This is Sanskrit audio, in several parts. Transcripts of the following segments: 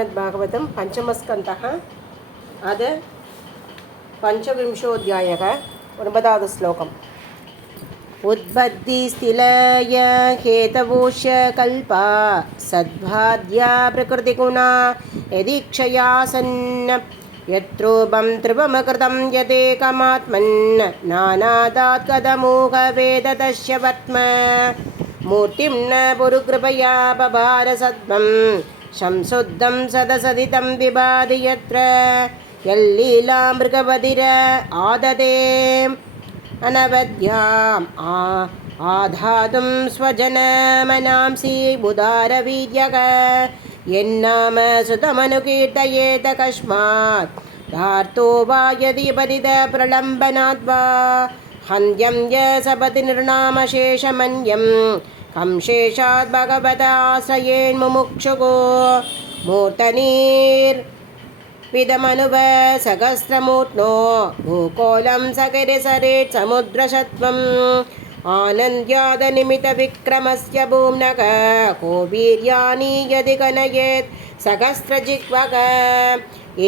श्रीमद्भागवतं पञ्चमस्कन्धः अद पञ्चविंशोऽध्यायः 9வது श्लोकम् उद्बद्धिस्थिलय हेतवोश्य कल्पा सद्भाद्या प्रकृतिगुणा यदीक्षयासन्न यत्रूपं त्रिवमकृतं यदेकमात्मन् नानादात् कदमोघवेदतस्य वर्त्म मूर्तिं न पुरुकृपया बभारसद्मं संशुद्धं सदसदितं विबाधि यत्र यल्लीला मृगवधिर आददे अनवद्याम् आधातुं स्वजनमनांसि उदारवीर्यक यन्नाम सुतमनुकीर्तयेत कस्मात् धार्तो वा यदि पतित प्रलम्बनाद् वा हन्त्यं य सपति निर्नामशेषमन्यं कं शेषात् भगवदाश्रयेन्मुमुक्षुको मूर्तनीर्विदमनुव सहस्रमूर्त्नो भूकोलं सगिरिसरेत् समुद्रशत्वम् आनन्द्यादनिमितविक्रमस्य भूम्नः को वीर्याणि यदि गणयेत् सहस्रजिह्वक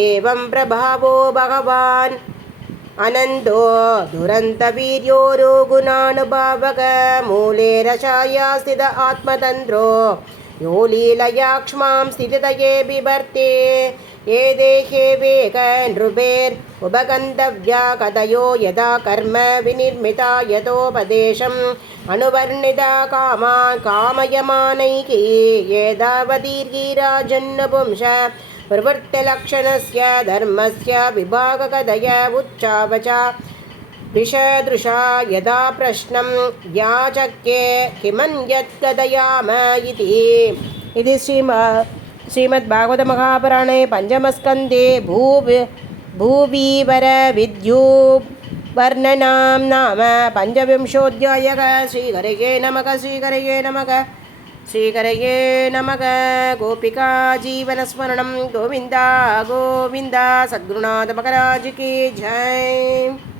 एवं प्रभावो भगवान् अनन्तो दुरन्तवीर्यो गुणानुभावक मूले रसाया स्थित आत्मतन्त्रो यो लीलया क्ष्मां स्थितये बिभर्ते ये देहे वेग नृपेर्उपगन्तव्या कथयो यदा कर्म विनिर्मिता यतोपदेशम् अनुवर्णिता कामान् कामयमानैः एतावदीर्घिराजन्नपुंस प्रवृत्तिलक्षणस्य धर्मस्य विभागकथया उच्चावचा विषदृशा यदा प्रश्नं याचक्ये किमन्यत् कथयाम इति श्रीमद्भागवतमहापुराणे पञ्चमस्कन्धे भूविवरविद्युवर्णनं नाम पञ्चविंशोऽध्यायः। श्रीहरये नमः श्रीहरये नमः श्रीहरये नमः। गोपिका जीवनस्मरणं गोविन्दा गोविन्दा। सद्गुरुनाथ महाराज की जय।